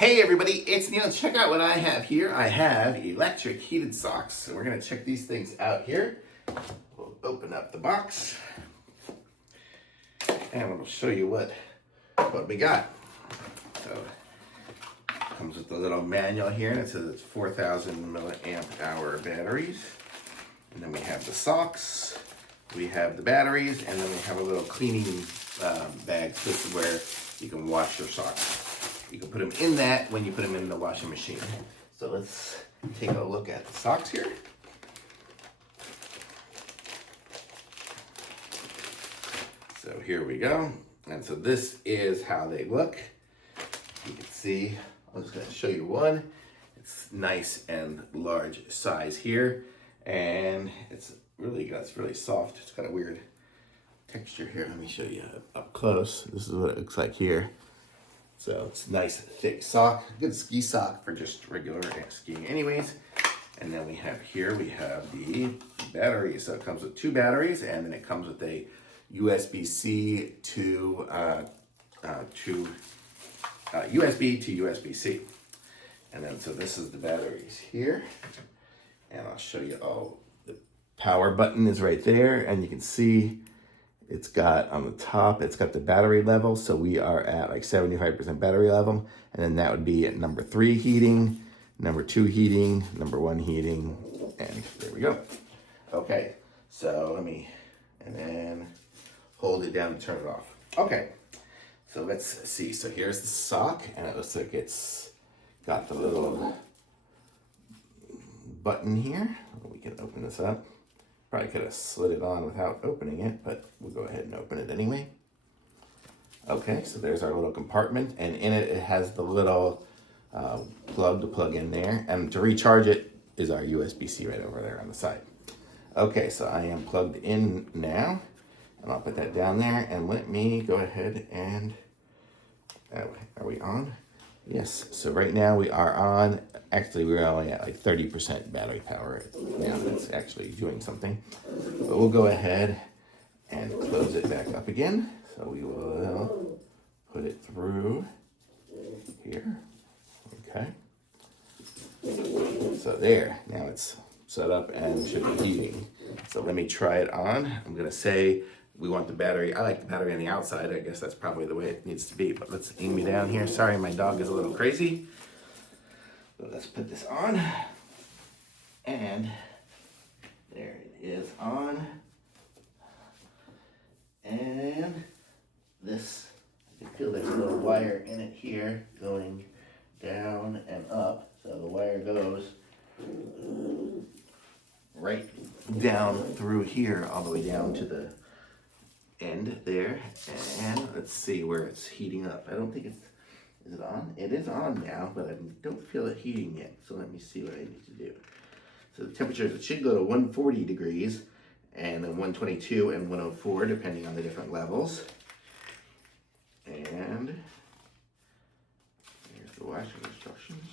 Hey everybody, it's Neil. Check out what I have here. I have electric heated socks. So we're gonna check these things out here. We'll open up the box and we'll show you what we got. So it comes with the little manual here, and it says it's 4,000 milliamp hour batteries. And then we have the socks, we have the batteries, and then we have a little cleaning bag. This is where you can wash your socks. You can put them in that when you put them in the washing machine. So let's take a look at the socks here. So here we go. And so this is how they look. You can see, I'm just gonna show you one. It's nice and large size here. And it's really soft. It's got a weird texture here. Let me show you up close. This is what it looks like here. So it's a nice thick sock, good ski sock for just regular skiing anyways. And then we have the batteries. So it comes with two batteries, and then it comes with a USB-C to USB to USB-C. And then so this is the batteries here. And I'll show you, the power button is right there, and you can see it's got on the top, it's got the battery level. So we are at like 75% battery level. And then that would be at number 3 heating, number 2 heating, number 1 heating, and there we go. Okay, so and then hold it down and turn it off. Okay, so let's see. So here's the sock, and it looks like it's got the little button here. We can open this up. Probably could have slid it on without opening it, but we'll go ahead and open it anyway. Okay, so there's our little compartment, and in it, it has the little plug to plug in there, and to recharge it is our USB-C right over there on the side. Okay, so I am plugged in now, and I'll put that down there, and let me go ahead and, are we on? Yes, so right now we are on. Actually, we're only at like 30% battery power now. That's actually doing something. But we'll go ahead and close it back up again. So we will put it through here. Okay. So there, now it's set up and should be heating. So let me try it on. I'm gonna say we want the battery. I like the battery on the outside. I guess that's probably the way it needs to be, but let's aim me down here. Sorry, my dog is a little crazy. So let's put this on, and there it is on. And this, I can feel there's a little wire in it here going down and up. So the wire goes right down through here, all the way down to the end there. And let's see where it's heating up. I don't think it's, is it on? It is on now, but I don't feel it heating yet. So let me see what I need to do. So the temperatures, it should go to 140 degrees, and then 122 and 104, depending on the different levels. And here's the washing instructions.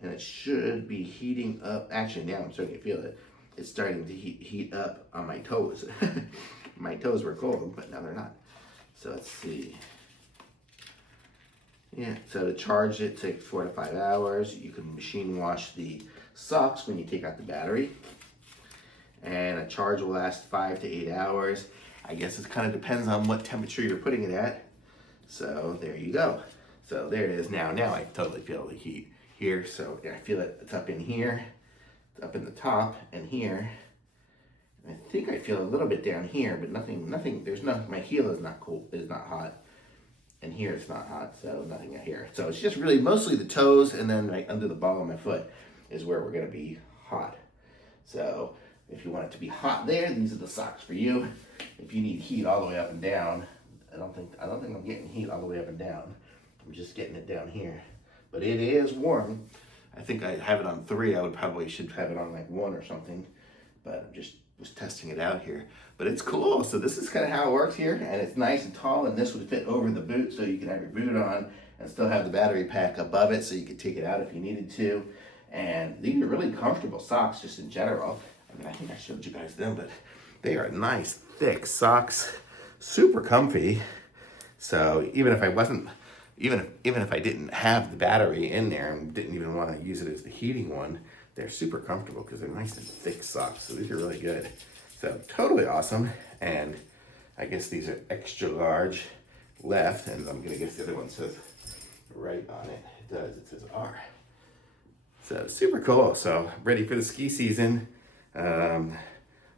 And it should be heating up. Actually, now I'm starting to feel it. It's starting to heat up on my toes. My toes were cold, but now they're not. So let's see. Yeah, so to charge it takes 4 to 5 hours. You can machine wash the socks when you take out the battery. And a charge will last 5 to 8 hours. I guess it kind of depends on what temperature you're putting it at. So there you go. So there it is now. Now I totally feel the heat here. So I feel it, it's up in here. It's up in the top and here. And I think I feel a little bit down here, but nothing, my heel is not cool, is not hot. And here it's not hot, so nothing here. So it's just really mostly the toes, and then right under the ball of my foot is where we're gonna be hot. So if you want it to be hot there, these are the socks for you. If you need heat all the way up and down, I don't think I'm getting heat all the way up and down. I'm just getting it down here. But it is warm. I think I have it on 3. Should have it on like 1 or something, but I'm just was testing it out here. But it's cool. So this is kind of how it works here, and it's nice and tall, and this would fit over the boot, so you can have your boot on and still have the battery pack above it, so you could take it out if you needed to. And these are really comfortable socks just in general. I mean, I think I showed you guys them, but they are nice, thick socks, super comfy. So even if I wasn't even if I didn't have the battery in there and didn't even want to use it as the heating one, they're super comfortable because they're nice and thick socks. So these are really good. So totally awesome. And I guess these are extra large left, and I'm gonna guess the other one says right on it. It does, it says R. So super cool. So ready for the ski season.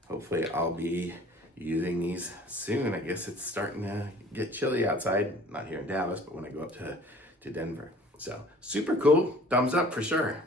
Hopefully I'll be using these soon. I guess it's starting to get chilly outside, not here in Dallas, but when I go up to Denver. So super cool, thumbs up for sure.